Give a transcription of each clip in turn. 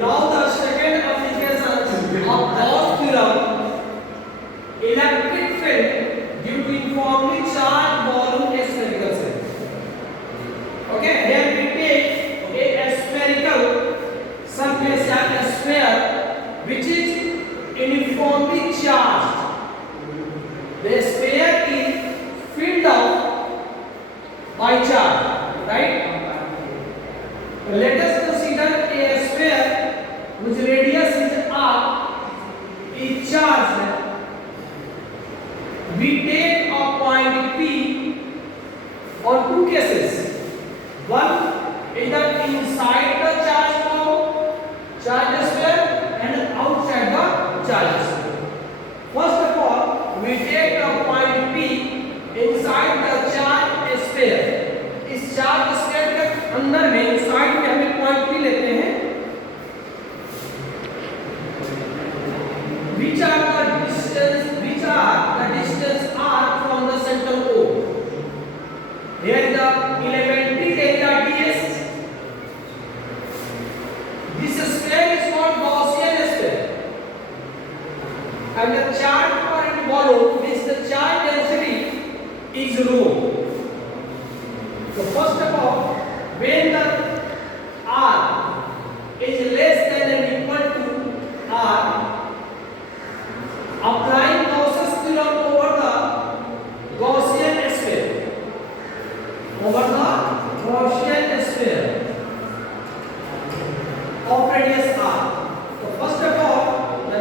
Now the second application of Gauss theorem, electric field due to uniformly charged volume a spherical cell. Okay, here we take a spherical surface and a sphere which is uniformly charged. The sphere is filled up by charge, right? Let us consider a sphere whose radius is r is charged. We take a point P on two cases. One is that inside the charge sphere and outside the charge sphere. First of all, we take the point P inside the charge sphere. इस charge sphere के अंदर में side में हम एक point P लेते हैं, which are the distance r from the center O. Here is the elementary area ds. This sphere is called Gaussian sphere, and the charge per volume means the charge density is rho. So first of all, when the r is less than or equal to r, applying Gauss's theorem over the Gaussian sphere, of radius r. So first of all, the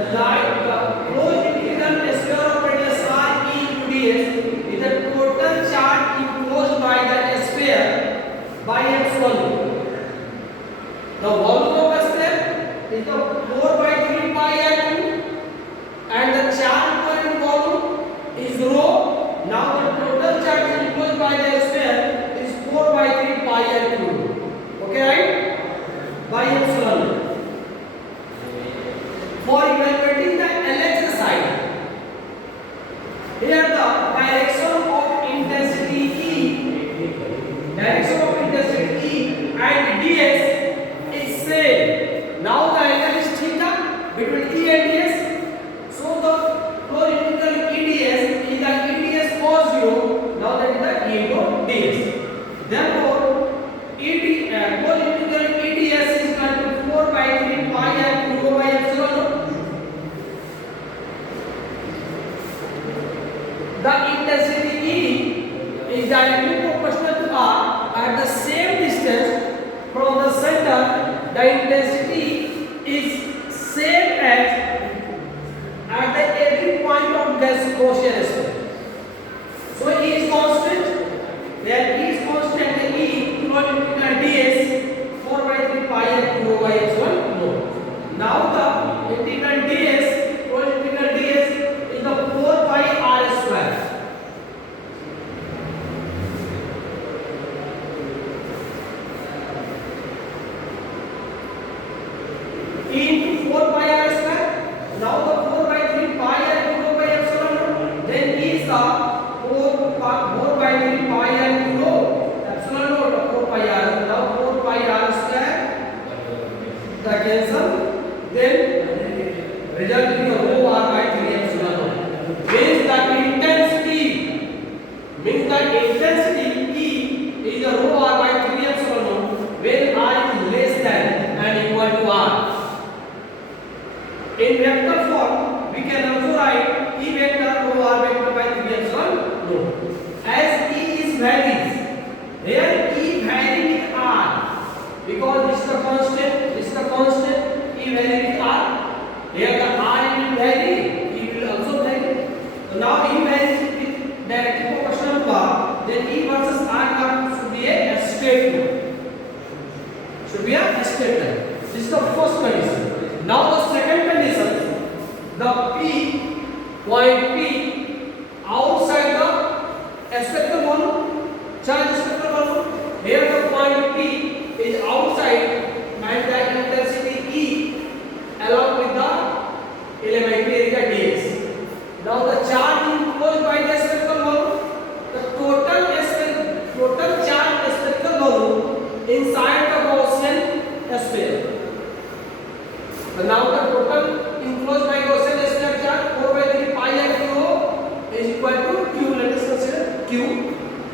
closed integral sphere of radius r into ds is the total charge enclosed by the sphere by epsilon. The volume of the sphere is the 4 by 3 pi r2, and the charge per volume is rho. Now the total charge enclosed by the sphere is 4 by 3 pi r2. Okay, right? By epsilon. For evaluating the LH side, here the direction of intensity E and ds is same. Now the angle is theta between E and ds. So the closed integral EDS is the EDS cos 0. Now that is the E into ds. Therefore, closed integral EDS is equal to 4 by 3 pi r rho by epsilon. The intensity E is directly proportional to r at the same distance from the center. The intensity is same as at the every point of this Gaussian sphere. So E is constant. Where E is constant, the E closed integral ds 4 by 3 pi r rho by epsilon rho. Now the integral ds, closed integral ds is the 4 pi r square. Into 4 pi r square. Now the 4 by 3 pi r rho by epsilon, then is the 4 by 3 pi r rho epsilon naught 4 pi r. Now 4 pi r square the cancel, then result is rho r by 3 epsilon naught. Means the intensity E is the rho r by 3 epsilon naught when r is less than and equal to r. In vector form, we can also write E vector rho r vector by 3 epsilon naught. As E is varies, here E vary with r because this is the constant, E vary with r. Here the r will vary, E will also vary. So now E varies with directly proportional to r. Then E versus r should be a straight line. This is the first condition. Now the second condition, the point P outside the spherical volume, charge spherical volume. Here the point P is outside and the intensity E along with the elementary area ds. Now the charge enclosed by the spherical volume, the total charge spherical volume inside the Gaussian sphere. So now the total enclosed by Gaussian spherical charge 4 by 3 pi r q is equal to q. Let us consider q.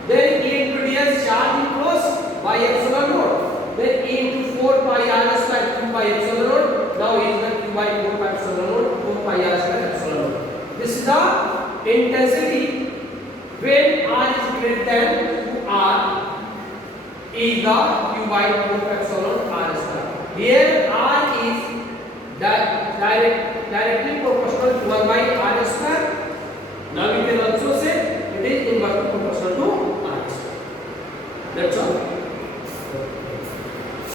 Then E into ds charge enclosed by epsilon naught. Then E into 4 pi r square q by epsilon naught. Now E is equal to q by 4 pi epsilon naught 4 pi r square epsilon naught. This is the intensity when r is greater than 2r is the q by 4 epsilon r square. Here r is directly